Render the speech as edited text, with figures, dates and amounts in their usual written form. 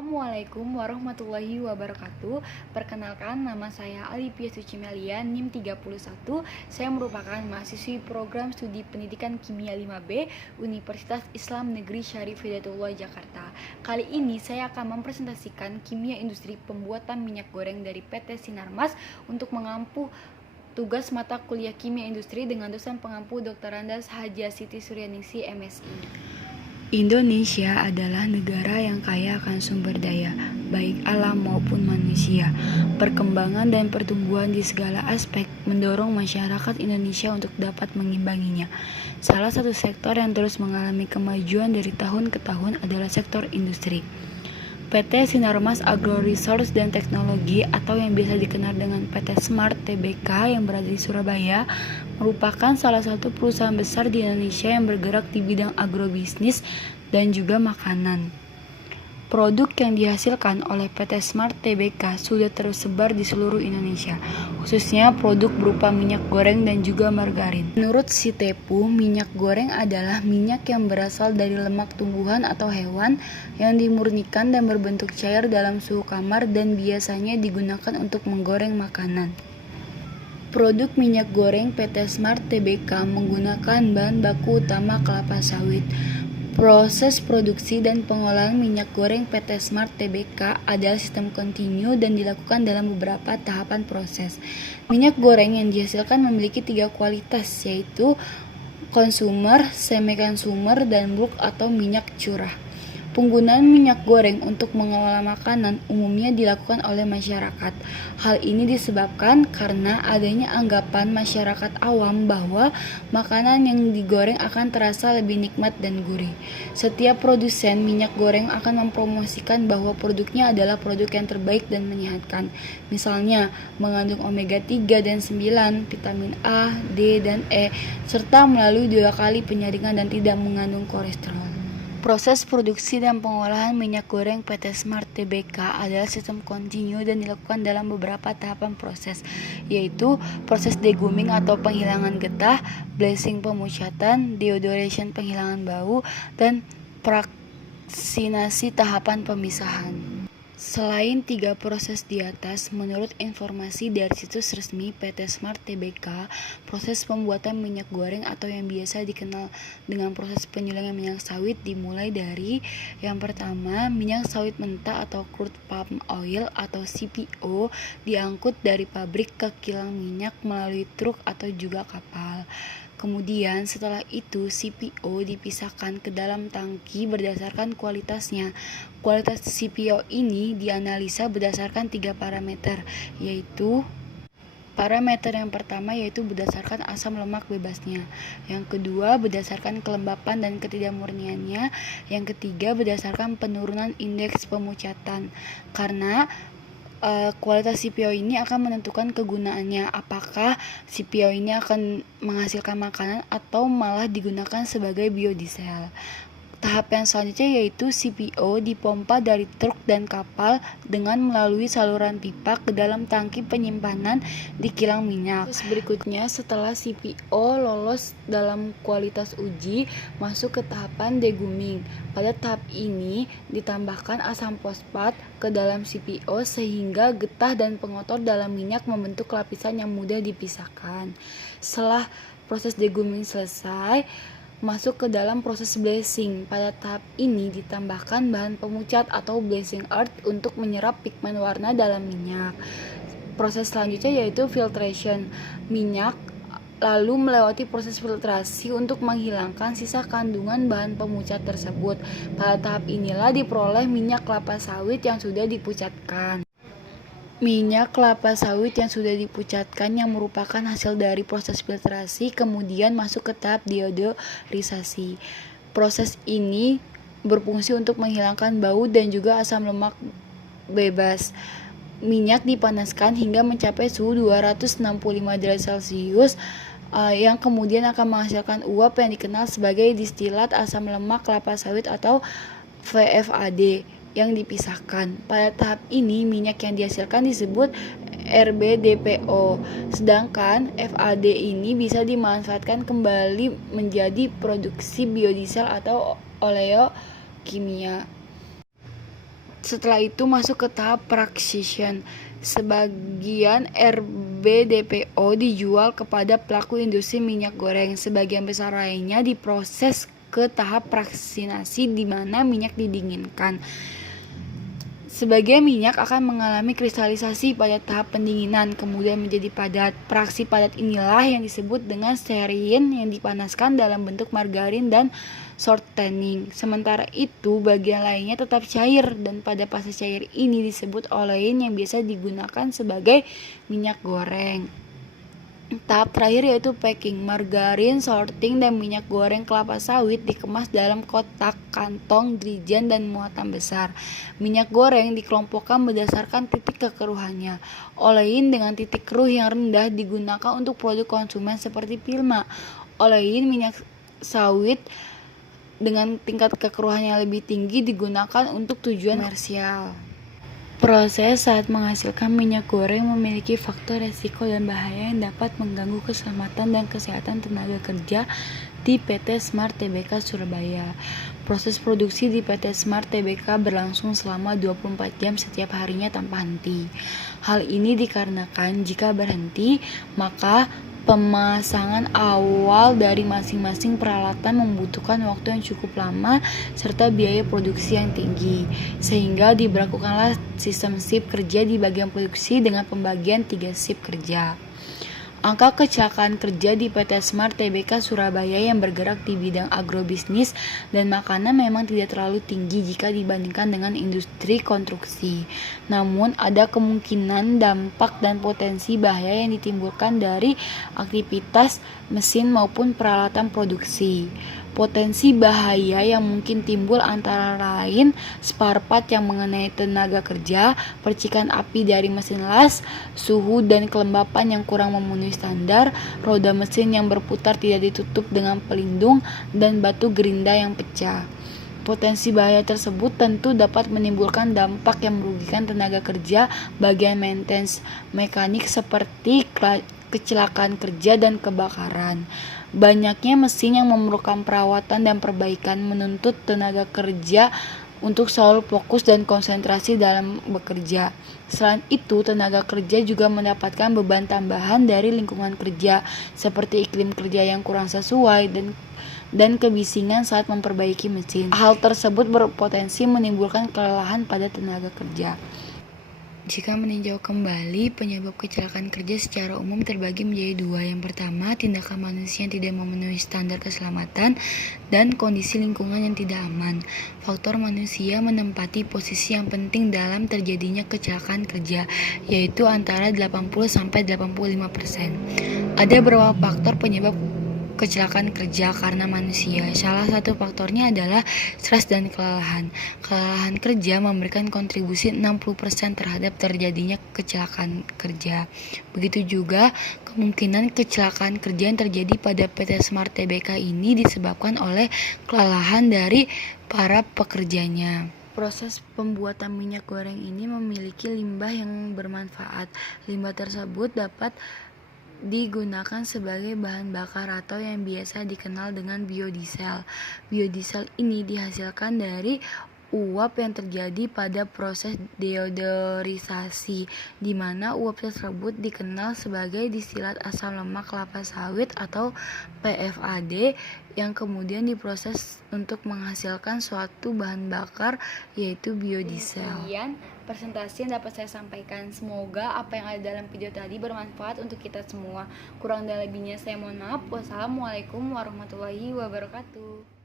Assalamualaikum warahmatullahi wabarakatuh. Perkenalkan, nama saya Alipia Sucimelia, NIM 31. Saya merupakan mahasiswi program studi pendidikan kimia 5B Universitas Islam Negeri Syarif Hidayatullah Jakarta. Kali ini saya akan mempresentasikan kimia industri pembuatan minyak goreng dari PT Sinarmas untuk mengampu tugas mata kuliah kimia industri dengan dosen pengampu Dr. Andas Hajah Siti Suryaningsih MSI. Indonesia adalah negara yang kaya akan sumber daya, baik alam maupun manusia. Perkembangan dan pertumbuhan di segala aspek mendorong masyarakat Indonesia untuk dapat mengimbanginya. Salah satu sektor yang terus mengalami kemajuan dari tahun ke tahun adalah sektor industri. PT Sinarmas Agro Resource dan Teknologi atau yang biasa dikenal dengan PT Smart Tbk yang berada di Surabaya merupakan salah satu perusahaan besar di Indonesia yang bergerak di bidang agrobisnis dan juga makanan. Produk yang dihasilkan oleh PT Smart Tbk sudah tersebar di seluruh Indonesia, khususnya produk berupa minyak goreng dan juga margarin. Menurut Sitepu, minyak goreng adalah minyak yang berasal dari lemak tumbuhan atau hewan yang dimurnikan dan berbentuk cair dalam suhu kamar dan biasanya digunakan untuk menggoreng makanan. Produk minyak goreng PT Smart Tbk menggunakan bahan baku utama kelapa sawit. Proses produksi dan pengolahan minyak goreng PT Smart Tbk adalah sistem kontinu dan dilakukan dalam beberapa tahapan proses. Minyak goreng yang dihasilkan memiliki 3 kualitas, yaitu konsumer, semi-konsumer, dan bulk atau minyak curah. Penggunaan minyak goreng untuk mengolah makanan umumnya dilakukan oleh masyarakat. Hal ini disebabkan karena adanya anggapan masyarakat awam bahwa makanan yang digoreng akan terasa lebih nikmat dan gurih. Setiap produsen minyak goreng akan mempromosikan bahwa produknya adalah produk yang terbaik dan menyehatkan. Misalnya, mengandung omega 3 dan 9, vitamin A, D, dan E, serta melalui 2 kali penyaringan dan tidak mengandung kolesterol. Proses produksi dan pengolahan minyak goreng PT Smart Tbk adalah sistem kontinu dan dilakukan dalam beberapa tahapan proses, yaitu proses deguming atau penghilangan getah, blessing pemucatan, deodoration penghilangan bau, dan fraksinasi tahapan pemisahan. Selain 3 proses di atas, menurut informasi dari situs resmi PT Smart Tbk, proses pembuatan minyak goreng atau yang biasa dikenal dengan proses penyulingan minyak sawit dimulai dari yang pertama, minyak sawit mentah atau crude palm oil atau CPO diangkut dari pabrik ke kilang minyak melalui truk atau juga kapal. Kemudian setelah itu CPO dipisahkan ke dalam tangki berdasarkan kualitasnya. Kualitas CPO ini dianalisa berdasarkan 3 parameter, yaitu parameter yang pertama yaitu berdasarkan asam lemak bebasnya, yang kedua berdasarkan kelembapan dan ketidakmurniannya, yang ketiga berdasarkan penurunan indeks pemucatan. Karena kualitas CPO ini akan menentukan kegunaannya, apakah CPO ini akan menghasilkan makanan atau malah digunakan sebagai biodiesel. Tahap yang selanjutnya yaitu CPO dipompa dari truk dan kapal dengan melalui saluran pipa ke dalam tangki penyimpanan di kilang minyak. Terus berikutnya setelah CPO lolos dalam kualitas uji, masuk ke tahapan deguming. Pada tahap ini ditambahkan asam fosfat ke dalam CPO sehingga getah dan pengotor dalam minyak membentuk lapisan yang mudah dipisahkan. Setelah proses deguming selesai, masuk ke dalam proses blessing. Pada tahap ini ditambahkan bahan pemucat atau blessing earth untuk menyerap pigmen warna dalam minyak. Proses selanjutnya yaitu filtration. Minyak lalu melewati proses filtrasi untuk menghilangkan sisa kandungan bahan pemucat tersebut. Pada tahap inilah diperoleh minyak kelapa sawit yang sudah dipucatkan. Minyak kelapa sawit yang sudah dipucatkan yang merupakan hasil dari proses filtrasi kemudian masuk ke tahap deodorisasi. Proses ini berfungsi untuk menghilangkan bau dan juga asam lemak bebas. Minyak dipanaskan hingga mencapai suhu 265 derajat Celcius yang kemudian akan menghasilkan uap yang dikenal sebagai distilat asam lemak kelapa sawit atau VFAD yang dipisahkan. Pada tahap ini minyak yang dihasilkan disebut RBDPO. Sedangkan FAD ini bisa dimanfaatkan kembali menjadi produksi biodiesel atau oleokimia. Setelah itu masuk ke tahap praksision. Sebagian RBDPO dijual kepada pelaku industri minyak goreng. Sebagian besar lainnya diproses ke tahap fraksinasi di mana minyak didinginkan. Sebagian minyak akan mengalami kristalisasi pada tahap pendinginan, kemudian menjadi padat. Fraksi padat inilah yang disebut dengan stearin yang dipanaskan dalam bentuk margarin dan shortening. Sementara itu, bagian lainnya tetap cair dan pada fase cair ini disebut olein yang biasa digunakan sebagai minyak goreng. Tahap terakhir yaitu packing. Margarin, sorting, dan minyak goreng kelapa sawit dikemas dalam kotak, kantong, dirijen, dan muatan besar. Minyak goreng dikelompokkan berdasarkan titik kekeruhannya. Olein dengan titik keruh yang rendah digunakan untuk produk konsumen seperti Pilma. Olein minyak sawit dengan tingkat kekeruhan yang lebih tinggi digunakan untuk tujuan komersial. Proses saat menghasilkan minyak goreng memiliki faktor resiko dan bahaya yang dapat mengganggu keselamatan dan kesehatan tenaga kerja di PT Smart Tbk Surabaya. Proses produksi di PT Smart Tbk berlangsung selama 24 jam setiap harinya tanpa henti. Hal ini dikarenakan jika berhenti, maka pemasangan awal dari masing-masing peralatan membutuhkan waktu yang cukup lama serta biaya produksi yang tinggi, sehingga diberlakukanlah sistem shift kerja di bagian produksi dengan pembagian 3 shift kerja. Angka kecelakaan kerja di PT Smart Tbk Surabaya yang bergerak di bidang agrobisnis dan makanan memang tidak terlalu tinggi jika dibandingkan dengan industri konstruksi. Namun, ada kemungkinan dampak dan potensi bahaya yang ditimbulkan dari aktivitas mesin maupun peralatan produksi. Potensi bahaya yang mungkin timbul antara lain spare part yang mengenai tenaga kerja, percikan api dari mesin las, suhu dan kelembapan yang kurang memenuhi standar, roda mesin yang berputar tidak ditutup dengan pelindung, dan batu gerinda yang pecah. Potensi bahaya tersebut tentu dapat menimbulkan dampak yang merugikan tenaga kerja bagian maintenance mekanik seperti kecelakaan kerja dan kebakaran. Banyaknya mesin yang memerlukan perawatan dan perbaikan menuntut tenaga kerja untuk selalu fokus dan konsentrasi dalam bekerja. Selain itu, tenaga kerja juga mendapatkan beban tambahan dari lingkungan kerja, seperti iklim kerja yang kurang sesuai dan kebisingan saat memperbaiki mesin. Hal tersebut berpotensi menimbulkan kelelahan pada tenaga kerja. Jika meninjau kembali, penyebab kecelakaan kerja secara umum terbagi menjadi dua. Yang pertama, tindakan manusia yang tidak memenuhi standar keselamatan dan kondisi lingkungan yang tidak aman. Faktor manusia menempati posisi yang penting dalam terjadinya kecelakaan kerja, yaitu antara 80-85%. Ada beberapa faktor penyebab kecelakaan kerja karena manusia. Salah satu faktornya adalah stres dan kelelahan. Kelelahan kerja memberikan kontribusi 60% terhadap terjadinya kecelakaan kerja. Begitu juga kemungkinan kecelakaan kerja yang terjadi pada PT Smart Tbk ini disebabkan oleh kelelahan dari para pekerjanya. Proses pembuatan minyak goreng ini memiliki limbah yang bermanfaat. Limbah tersebut dapat digunakan sebagai bahan bakar atau yang biasa dikenal dengan biodiesel. Biodiesel ini dihasilkan dari uap yang terjadi pada proses deodorisasi, di mana uap tersebut dikenal sebagai distilat asam lemak kelapa sawit atau PFAD yang kemudian diproses untuk menghasilkan suatu bahan bakar yaitu biodiesel. Presentasi yang dapat saya sampaikan. Semoga apa yang ada dalam video tadi bermanfaat untuk kita semua. Kurang dan lebihnya saya mohon maaf. Wassalamualaikum warahmatullahi wabarakatuh.